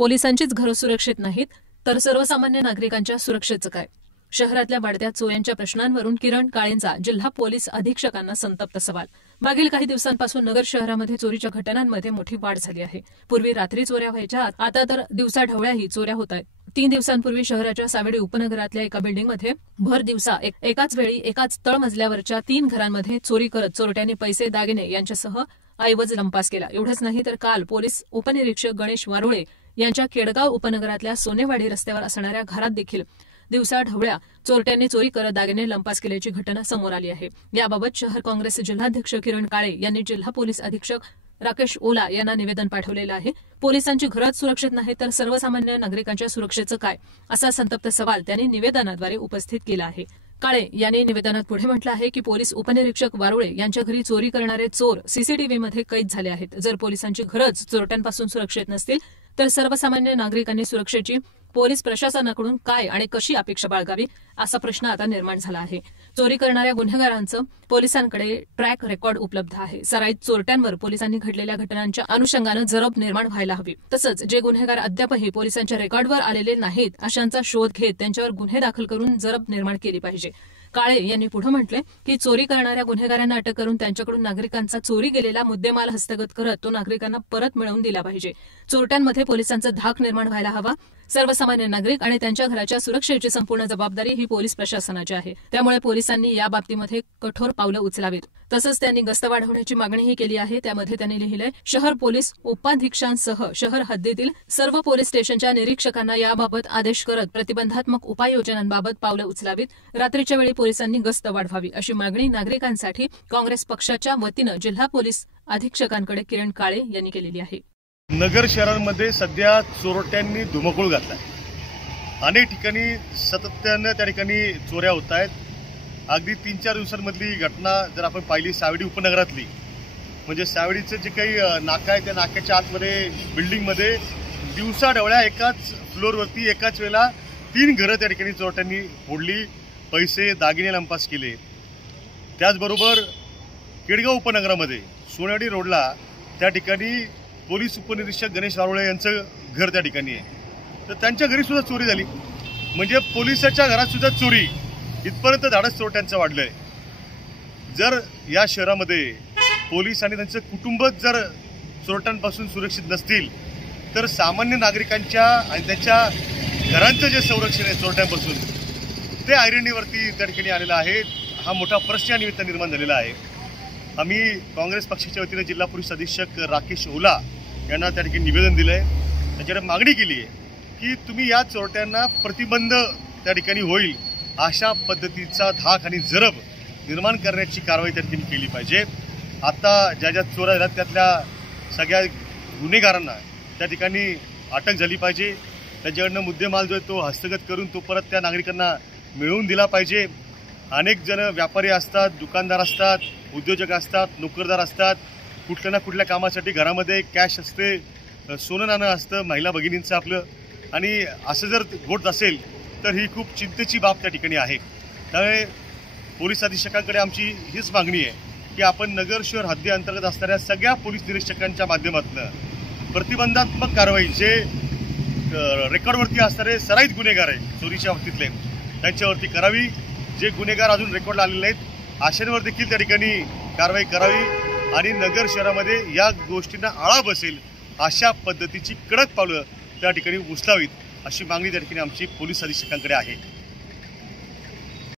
पोलिसांचीच घरं सुरक्षित नाहीत तर सर्वसामान्य नागरिकांच्या सुरक्षेचं काय? शहरातल्या वाढत्या चोऱ्यांच्या प्रश्नांवरून किरण काळेंचा जिल्हा पोलीस अधीक्षकांना संतप्त सवाल. मागील काही दिवसांपासून नगर शहरामध्ये चोरीच्या घटनांमध्ये मोठी वाढ झाली आहे. पूर्वी रात्री चोऱ्या व्हायच्या, आता तर दिवसाढवळ्याही चोऱ्या होत आहेत. 3 दिवसांपूर्वी शहराच्या सावेडी उपनगरातल्या एका बिल्डिंगमध्ये भर दिवसा एकाच वेळी एकाच तळमजल्यावरच्या 3 घरांमध्ये चोरी करत चोरट्यांनी पैसे, दागिने यांच्यासह ऐवज लंपास केला. एवढंच नाही तर काल पोलीस उपनिरीक्षक गणेश वारोळे यांच्या केडगाव उपनगरातल्या सोनेवाडी रस्त्यावर असणाऱ्या घरात देखील दिवसाढवळ्या चोरट्यांनी चोरी करत दागिने लंपास केल्याची घटना समोर आली आहे. याबाबत शहर काँग्रेस जिल्हाध्यक्ष किरण काळे यांनी जिल्हा पोलीस अधीक्षक राकेश ओला यांना निवेदन पाठवलेलं आहे. पोलिसांची घरच सुरक्षित नाही तर सर्वसामान्य नागरिकांच्या सुरक्षेचं काय, असा संतप्त सवाल त्यांनी निवेदनाद्वारे उपस्थित केला आहे. काळे यांनी निवेदनात पुढे म्हटलं आहे की पोलीस उपनिरीक्षक वारोळे यांच्या घरी चोरी करणारे चोर सीसीटीव्हीमध्ये कैद झाले आहेत. जर पोलिसांची घरच चोरट्यांपासून सुरक्षित नसतील तर सर्वसामान्य नागरिकांनी सुरक्षेची पोलीस प्रशासनाकडून काय आणि कशी अपेक्षा बाळगावी, असा प्रश्न आता निर्माण झाला आहे. चोरी करणाऱ्या गुन्हेगारांचं पोलिसांकडे ट्रॅक रेकॉर्ड उपलब्ध आहे. सराईत चोरट्यांवर पोलिसांनी घडलेल्या घटनांच्या अनुषंगानं जरब निर्माण व्हायला हवी. तसंच जे गुन्हेगार अद्यापही पोलिसांच्या रेकॉर्डवर आलेले नाहीत अशांचा शोध घेत त्यांच्यावर गुन्हे दाखल करून जरब निर्माण केली पाहिजे. काळे यांनी पुढे म्हटले की चोरी करणाऱ्या गुन्हेगारांना अटक करून त्यांच्याकडून नागरिकांचा चोरी गेलेला मुद्देमाल हस्तगत करत तो नागरिकांना परत मिळवून दिला पाहिजे. चोरट्यांमध्ये पोलिसांचा धाक निर्माण व्हायला हवा. सर्वसामान्य नागरिक आणि त्यांच्या घराच्या सुरक्षेची संपूर्ण जबाबदारी ही पोलीस प्रशासनाची आहे. त्यामुळे पोलिसांनी या बाबतीमध्ये कठोर पावलं उचलावीत. तसंच त्यांनी गस्त वाढवण्याची मागणीही केली आहे. त्यामध्ये त्यांनी लिहिलंय, शहर पोलीस उपाधीक्षकांसह शहर हद्दीतील सर्व पोलीस स्टेशनच्या निरीक्षकांना याबाबत आदेश करत प्रतिबंधात्मक उपाययोजनांबाबत पावलं उचलावीत. रात्रीच्या वेळी पोलिसांनी गस्त वाढवावी अशी मागणी नागरिकांसाठी काँग्रेस पक्षाच्या वतीनं जिल्हा पोलीस अधीक्षकांकडे किरण काळे यांनी केलेली आहे. नगर शहरांमध्ये सध्या चोरट्यांनी धुमाकूळ घातलाय. अनेक ठिकाणी सातत्यानं त्या ठिकाणी चोऱ्या होत आहेत. अगदी 3-4 दिवसांमधली घटना जर आपण पाहिली सावेडी उपनगरातली, म्हणजे सावेडीचं जे काही नाका आहे त्या नाक्याच्या आतमध्ये बिल्डिंगमध्ये दिवसाढवळ्या एकाच फ्लोअरवरती एकाच वेळेला 3 घरं त्या ठिकाणी चोरट्यांनी फोडली, पैसे दागिने लंपास केले. त्याचबरोबर केडगाव उपनगरामध्ये सोनेवाडी रोडला त्या ठिकाणी पोलीस उपनिरीक्षक गणेश वारोळे यांचं घर त्या ठिकाणी आहे, तर त्यांच्या घरी सुद्धा चोरी झाली. म्हणजे पोलिसाच्या घरात सुद्धा चोरी, इथपर्यंत धाडस चोरट्यांचं वाढलंय. जर या शहरामध्ये पोलीस आणि त्यांचं कुटुंबच जर चोरट्यांपासून सुरक्षित नसतील तर सामान्य नागरिकांच्या आणि त्यांच्या घरांचं जे संरक्षण आहे चोरट्यांपासून ते ऐरणीवरती त्या ठिकाणी आलेलं आहे. हा मोठा प्रश्न या निमित्त निर्माण झालेला आहे. आम्ही काँग्रेस पक्षाच्या वतीने जिल्हा पोलीस अधीक्षक राकेश ओला यांना त्या ठिकाणी निवेदन दिलं आहे. त्याच्यावर मागणी केली आहे की तुम्ही या चोरट्यांना प्रतिबंध त्या ठिकाणी होईल अशा पद्धतीचा धाक आणि जरब निर्माण करण्याची कारवाई त्या ठिकाणी केली पाहिजे. आता ज्या ज्या चोऱ्या झाल्यात त्यातल्या सगळ्या गुन्हेगारांना त्या ठिकाणी अटक झाली पाहिजे. त्याच्याकडनं मुद्देमाल जो आहे तो हस्तगत करून तो परत त्या नागरिकांना मिळवून दिला पाहिजे. अनेक जण व्यापारी असतात, दुकानदार असतात, उद्योजक असतात, नोकरदार असतात, कुठल्या ना कुठल्या कामासाठी घरामध्ये कॅश असते, सोनं नाणं असतं महिला भगिनींचं आपलं, आणि असं जर होत असेल तर ही खूप चिंतेची बाब त्या ठिकाणी आहे. त्यामुळे पोलीस अधीक्षकांकडे आमची हीच मागणी आहे की आपण नगर शहर हद्दी अंतर्गत असणाऱ्या सगळ्या पोलीस निरीक्षकांच्या माध्यमातून प्रतिबंधात्मक कारवाई जे रेकॉर्डवरती असणारे सराईत गुन्हेगार आहे चोरीच्या बाबतीतले त्यांच्यावरती करावी. जे गुन्हेगार अजून रेकॉर्डला आलेले नाहीत अशांवर देखील त्या ठिकाणी कारवाई करावी आणि नगर शहरामध्ये या गोष्टींना आळा बसेल अशा पद्धतीची कडक पावलं त्या ठिकाणी उचलावीत अशी मागणी त्या ठिकाणी आमची पोलीस अधीक्षकांकडे आहे.